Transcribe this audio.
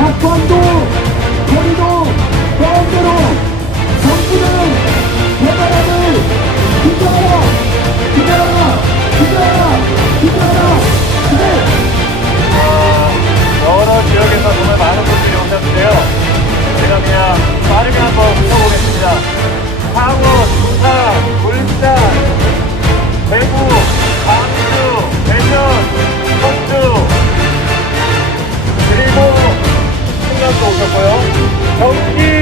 Taekwondo. 경기